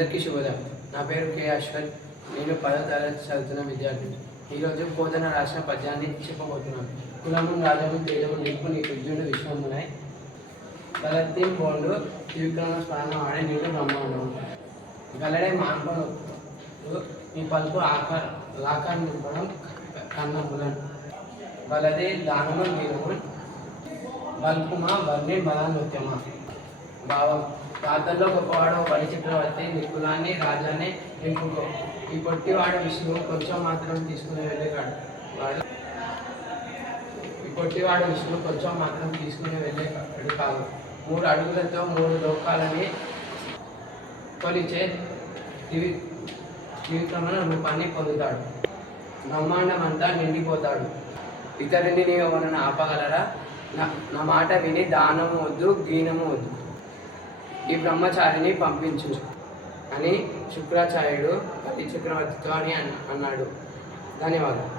అందరికీ శుభోదయం. నా పేరు కె అశ్వత్. నేను 10వ తరగతి చదువుతున్న విద్యార్థిని. ఈరోజు పోతన రాసిన పద్యాన్ని చెప్పబోతున్నాను. కులము రాజము తేజము నిప్పు నీ కుజ్జుడు విశ్వమునై బలత్యం బోండు త్రివిక్రమ స్మరణ వాడే నీళ్ళు బ్రహ్మాండం గలడే మాన్పడు నీ పలుపు లాకార నింపడం కన్నములను బలదే దానము గీరము బల్పుమా వర్ణి బలానృత్యమా. భావం: రాతల్లో గొప్పవాడు బలి చక్రవర్తి నీ కులాన్ని రాజాన్ని నింపుకో. ఈ పొట్టివాడు విష్ణువు కొంచెం మాత్రం తీసుకుని వెళ్ళేవాడు కాదు. 3 అడుగులతో 3 లోకాలని కొలిచే త్రివిక్రమ రూపాన్ని పొందుతాడు. బ్రహ్మాండం అంతా నిండిపోతాడు. ఇతరుని నీ ఎవరన్నా ఆపగలరా? నా మాట విని దానము వద్దు, దీనము వద్దు, ఈ బ్రహ్మచారిని పంపించు అని శుక్రాచార్యుడు బలి చక్రవర్తితో అని అన్నాడు. ధన్యవాదాలు.